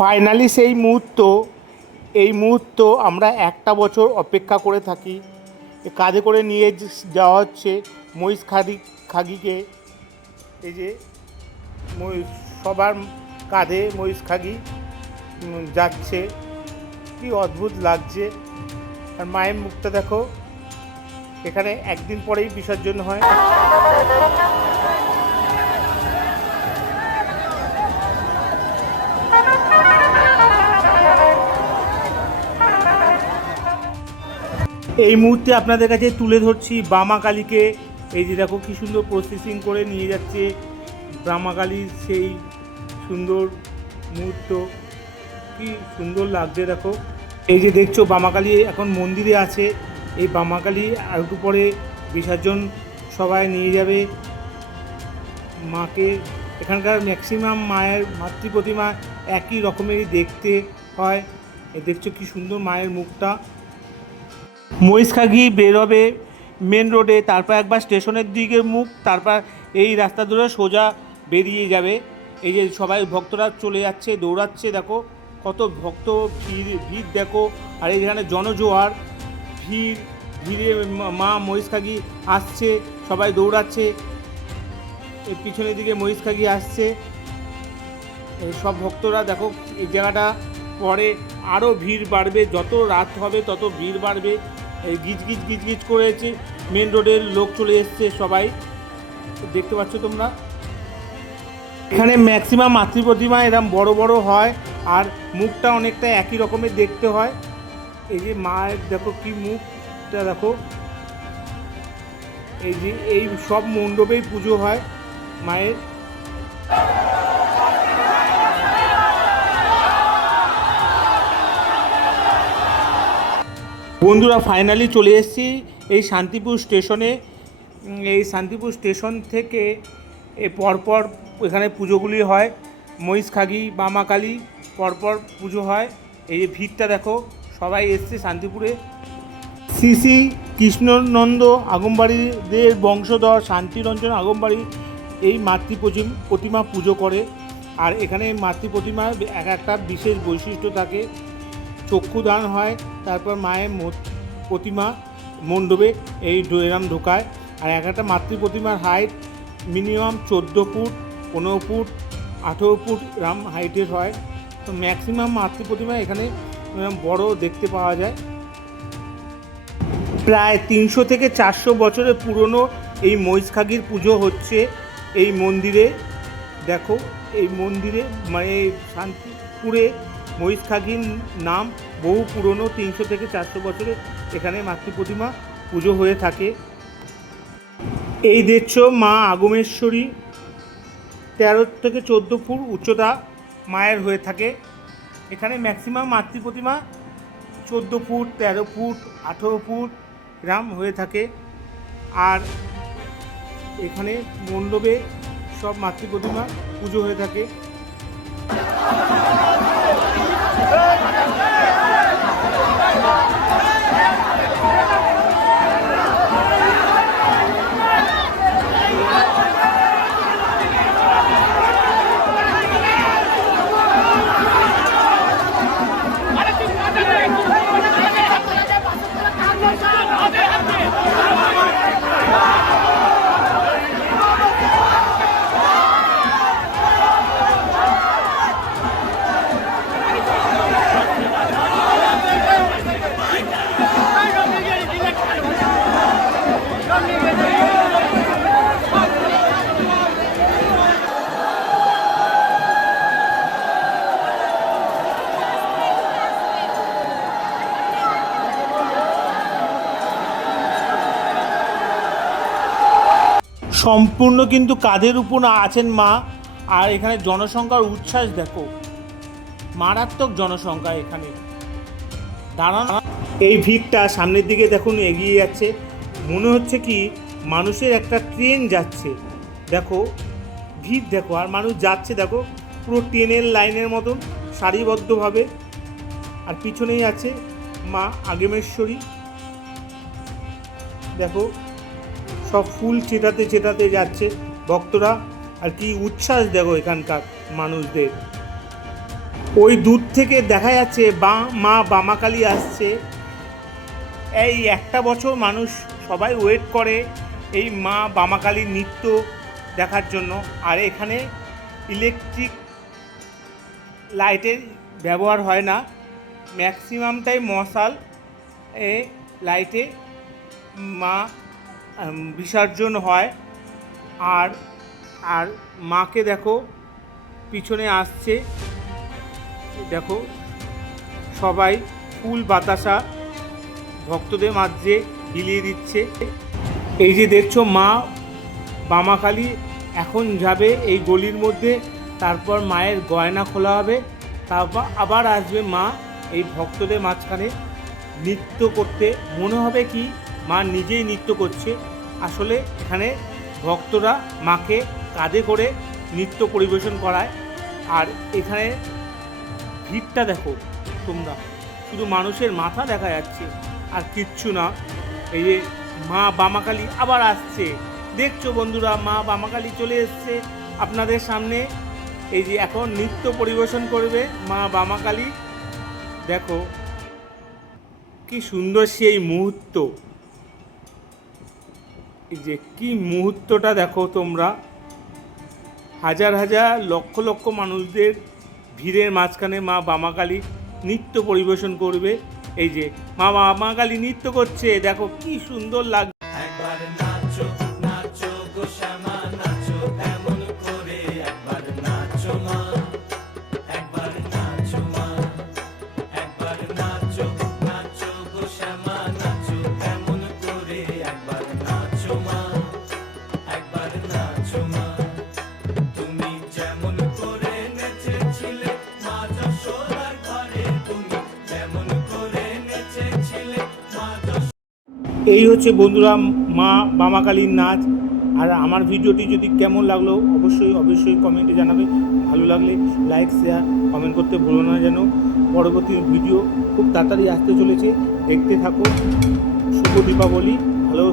Finally সেই মুহূর্ত, এই মুহূর্ত আমরা একটা বছর অপেক্ষা করে থাকি। কাঁধে করে নিয়ে যাওয়া হচ্ছে মহিষ খাগি খাগিকে। এই যে মহিষ, সবার কাঁধে মহিষ খাগি যাচ্ছে। কি অদ্ভুত লাগছে। আর মায়ের মুখটা দেখো। এখানে একদিন পরেই বিসর্জন হয়। এই মুহূর্তে আপনাদের কাছে তুলে ধরছি বামা কালীকে এই যে দেখো কি সুন্দর প্রসেসিং করে নিয়ে যাচ্ছে বামা কালীর সেই সুন্দর মুহূর্ত। কি সুন্দর লাগছে দেখো। এই যে দেখছ বামাকালী এখন মন্দিরে আছে। এই বামাকালী আর একটু পরে বিসর্জন সবাই নিয়ে যাবে মাকে। এখানকার ম্যাক্সিমাম মায়ের মাতৃ প্রতিমা একই রকমেরই দেখতে হয়। দেখছ কি সুন্দর মায়ের মুখটা। মহিষখাগি বেরোবে মেন রোডে তারপর একবার স্টেশনের দিকে মুখ, তারপর এই রাস্তা ধরে সোজা বেরিয়ে যাবে। এই যে সবাই ভক্তরা চলে যাচ্ছে, দৌড়াচ্ছে, দেখো কত ভক্ত ভিড় ভিড় দেখো। আর এখানে জনজোয়ার, ভিড়, ভিড়ে মা- মহিষখাগি আসছে, সবাই দৌড়াচ্ছে। পিছনের দিকে মহিষখাগি আসছে। সব ভক্তরা দেখো, এই জায়গাটা পরে আরও ভিড় বাড়বে, যত রাত হবে তত ভিড় বাড়বে। এই গিজ গিজ গিজ গিজ করেছে। মেন রোডের লোক চলে এসছে সবাই। দেখতে পাচ্ছ তোমরা? এখানে ম্যাক্সিমাম মাতৃ প্রতিমা এরম বড় বড় হয় আর মুখটা অনেকটা একই রকমের দেখতে হয়। এই যে মায়ের দেখো কি মুখটা দেখো। এই যে এই সব মণ্ডপেই পুজো হয় মায়ের। বন্ধুরা ফাইনালি চলে এসেছি এই শান্তিপুর স্টেশনে এই শান্তিপুর স্টেশন থেকে পরপর এখানে পুজোগুলি হয়। মহিষখাগি বামাকালী পরপর পুজো হয়। এই যে ভিড়টা দেখো, সবাই এসছে শান্তিপুরে। শ্রী শ্রী কৃষ্ণনন্দ আগমবাড়িদের বংশধর শান্তিরঞ্জন আগমবাড়ি এই মাতৃ প্রতিম- প্রতিমা পুজো করে। আর এখানে মাতৃ প্রতিমার এক একটা বিশেষ বৈশিষ্ট্য থাকে। চক্ষুদান হয়, তারপর মায়ের প্রতিমা মণ্ডপে এই ডোয়েরাম ঢোকায়। আর এক একটা মাতৃ প্রতিমার হাইট মিনিমাম চোদ্দ ফুট, পনেরো ফুট, আঠেরো ফুট রাম হাইটের হয়। তো ম্যাক্সিমাম মাতৃ প্রতিমা এখানে বড় দেখতে পাওয়া যায়। প্রায় তিনশো থেকে চারশো বছরের পুরনো এই মহিষখাগির পুজো হচ্ছে এই মন্দিরে। দেখো, এই মন্দিরে মানে শান্তিপুরে মহিষখাগির নাম বহু পুরনো তিনশো থেকে চারশো বছরে এখানে মাতৃ প্রতিমা পুজো হয়ে থাকে। এই দেখছ মা আগমেশ্বরী তেরো থেকে চোদ্দ ফুট উচ্চতা মায়ের হয়ে থাকে। এখানে ম্যাক্সিমাম মাতৃ প্রতিমা চোদ্দ ফুট, তেরো ফুট, আঠেরো ফুট গ্রাম হয়ে থাকে। আর এখানে মণ্ডপে সব মাতৃ প্রতিমা পুজো হয়ে থাকে। সম্পূর্ণ কিন্তু কাঁধের উপর আছেন মা? আর এখানে জনসংখ্যার উচ্ছ্বাস দেখো। মারাত্মক জনসংখ্যা এখানে। দাঁড়ান। এই ভিড়টা সামনের দিকে দেখুন, এগিয়ে যাচ্ছে। মনে হচ্ছে কি মানুষের একটা ট্রেন যাচ্ছে। দেখো, ভিড় দেখো, আর মানুষ যাচ্ছে, দেখো, পুরো ট্রেনের লাইনের মতন, সারিবদ্ধভাবে। আর পিছনেই আছে মা আগমেশ্বরী। দেখো সব ফুল ছেটাতে ছেটাতে যাচ্ছে ভক্তরা। আর কি উচ্ছ্বাস দেখো এখানকার মানুষদের। ওই দূর থেকে দেখা যাচ্ছে বা, মা বামাকালী আসছে। এই একটা বছর মানুষ সবাই ওয়েট করে এই মা বামাকালীর নৃত্য দেখার জন্য। আর এখানে ইলেকট্রিক লাইটের ব্যবহার হয় না। ম্যাক্সিমামটাই মশাল, এ লাইটে মা বিসর্জন হয়। আর আর মাকে দেখো, পিছনে আসছে। দেখো, সবাই ফুল বাতাসা ভক্তদের মাঝে বিলিয়ে দিচ্ছে। এই যে দেখছ মা বামাখালি এখন যাবে এই গলির মধ্যে, তারপর মায়ের গয়না খোলা হবে, তারপর আবার আসবে মা এই ভক্তদের মাঝখানে নৃত্য করতে। মনে হবে কি মা নিজেই নৃত্য করছে। আসলে এখানে ভক্তরা মাকে কাঁধে করে নৃত্য পরিবেশন করায়। আর এখানে ভিড়টা দেখো তোমরা। শুধু মানুষের মাথা দেখা যাচ্ছে, আর কিচ্ছু না। এই যে মা বামাকালী আবার আসছে। দেখছ বন্ধুরা, মা বামাকালী চলে এসছে। আপনাদের সামনে এই যে এখন নৃত্য পরিবেশন করবে মা বামাকালী দেখো, কি সুন্দর সেই মুহূর্ত। যে কি মুহূর্তটা দেখো তোমরা। হাজার হাজার লক্ষ লক্ষ মানুষদের ভিড়ের মাঝখানে মা বামাকালী নৃত্য পরিবেশন করবে। এই যে মা বামাকালী নৃত্য করছে, দেখো কি সুন্দর লাগছে এই হচ্ছে বন্ধুরা মা বামাকালীর নাচ। আর আমার ভিডিওটি যদি কেমন লাগল, অবশ্যই অবশ্যই কমেন্টে জানাবে। ভালো লাগলে লাইক শেয়ার কমেন্ট করতে ভুলো না যেন। পরবর্তী ভিডিও খুব তাড়াতাড়ি আসতে চলেছে। দেখতে থাকো শুভ দীপাবলি। ভালো।